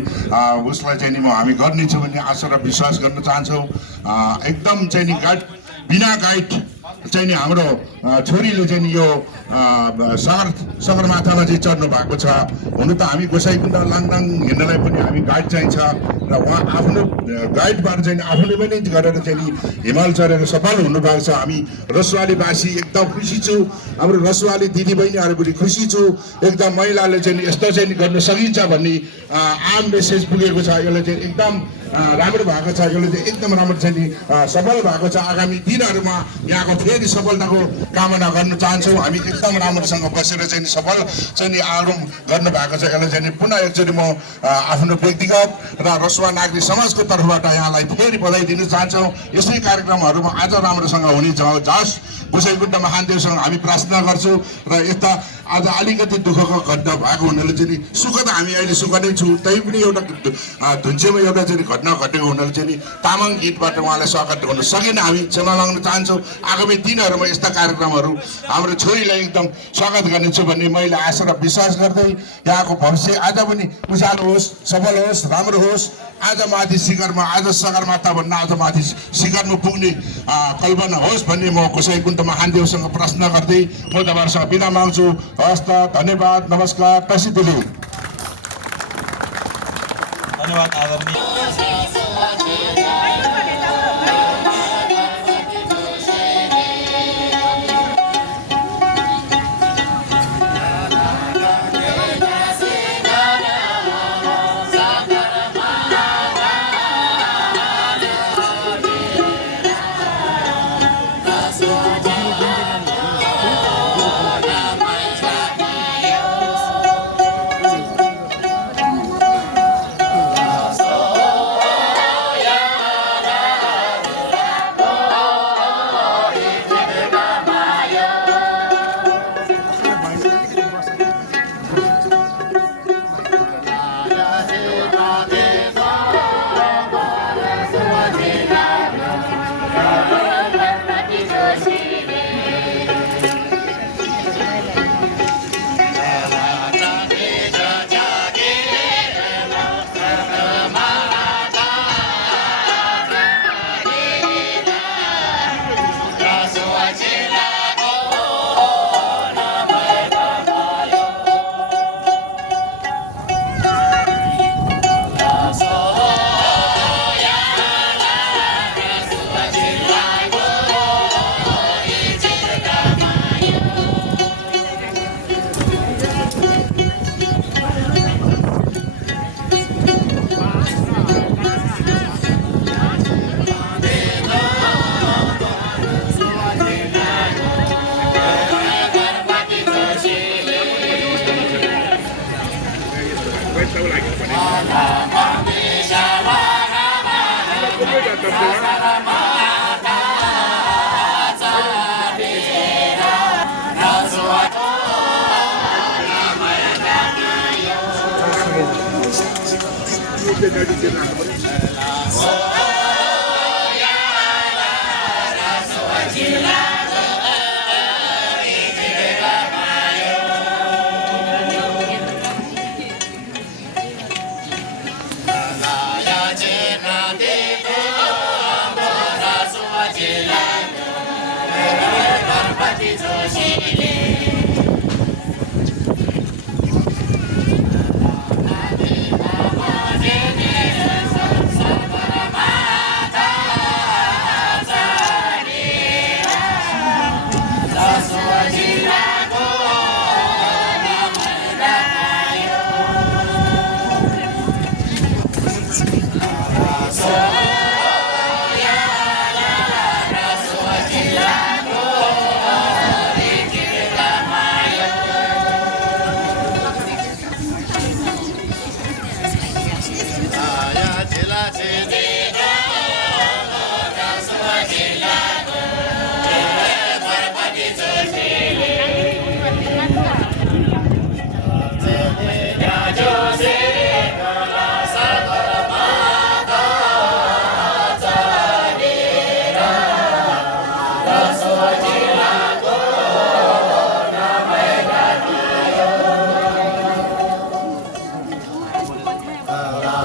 पनि उसलाई चाहिँ नि हामी गर्नेछौँ भन्ने आशा र विश्वास गर्न चाहन्छौँ। एकदम चाहिँ नि गाइड बिना गाइड चाहिँ नि हाम्रो छोरीले चाहिँ नि यो सगरमाथामा चाहिँ चढ्नु भएको छ। हुनु त हामी गोसाइकुण्ड लाङटाङ हिँड्नलाई पनि हामी गाइड चाहिन्छ र उहाँ आफ्नो गाइडबाट चाहिँ आफूले पनि गरेर चाहिँ नि हिमाल चढेर सफल हुनुभएको छ। हामी रसुवालीवासी एकदम खुसी छु, हाम्रो रसुवाली दिदीबहिनीहरू पनि खुसी छु। एकदम महिलाले चाहिँ यस्तो चाहिँ गर्न सकिन्छ भन्ने आम मेसेज पुगेको छ। यसले चाहिँ एकदम राम्रो भएको छ, यसले चाहिँ एकदम राम्रो चाहिँ नि सफल भएको छ। आगामी दिनहरूमा यहाँको फेरि सफलताको कामना गर्न चाहन्छौँ। हामी एकदम राम्रोसँग बसेर चाहिँ सफल चाहिँ नि आगमन गर्नु भएको छ। यसलाई चाहिँ पुनः एकचोटि म आफ्नो व्यक्तिगत र रसुवा नागरिक समाजको तर्फबाट यहाँलाई फेरि बधाई दिन चाहन्छौँ। यस्तै कार्यक्रमहरूमा आज राम्रोसँग हुने जाओस् गोसाइकुण्ड महादेवसँग हामी प्रार्थना गर्छौँ। र यस्ता आज अलिकति दुःखको घटना भएको हुनाले चाहिँ सुख त हामी अहिले सुख नै छु, तै पनि एउटा धुन्चेमा एउटा चाहिँ घटना घटेको हुनाले चाहिँ नि तामाङ गीतबाट उहाँलाई स्वागत गर्न सकेन। हामी क्षमा माग्न चाहन्छौँ। आगामी दिनहरूमा यस्ता कार्यक्रमहरू हाम्रो छोरीलाई एकदम स्वागत गर्नेछु भन्ने मैले आशा र विश्वास गर्दै यहाँको भविष्य आज पनि उज्यालो होस्, सफल होस्, राम्रो होस्। आज माथि शिखरमा, आज सगरमाथा भन्दा आज माथि शिखरमा पुग्ने कल्पना होस् भन्ने म गोसाइकुण्ड महादेवसँग प्रार्थना गर्दै म तपाईँहरूसँग बिदा माग्छु। हस्त, धन्यवाद, नमस्कार, प्रसिद्धले धन्यवाद आदरणीय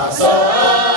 Rasulullah